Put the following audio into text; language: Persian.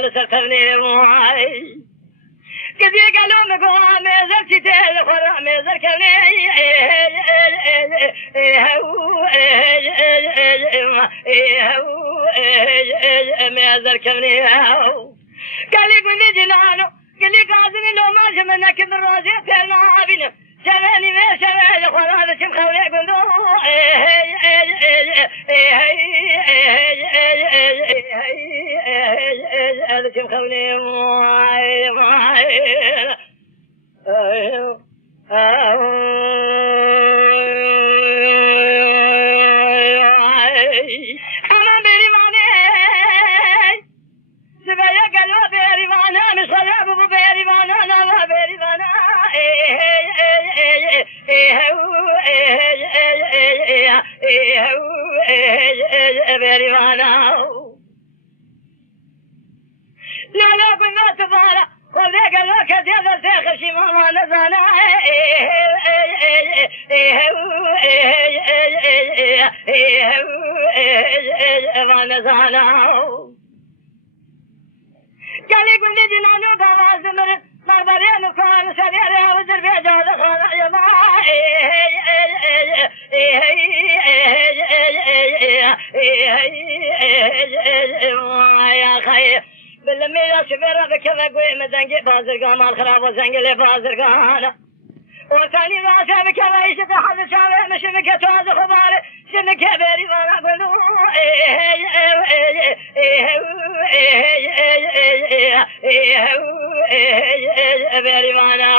لسرتني معي كذي قالوا مقام زرتي تل خرام زركني ما زركني قال لي قولي جنانو قال لي قاعدني لو ما جمنك بالروزي تلنا بينا شغالي ما شغال خرام شم خولي قندو شم خولي لا لا بما تفارق وذاك الوقت يظل ساخر شي ماما نزانا ما نزانا قال يقول لي جنانو بابا زمر مربرين وكان سريرها وزر في جهد خانا يضا يا خير بالمية شبيرة بكذا قوي مزنقي بازرقان مال خراب وزنقلي بازرقان وثاني راسه بكذا يشد حد شابه مش بكتواز خباري شنك بيري وانا قلو بيري وانا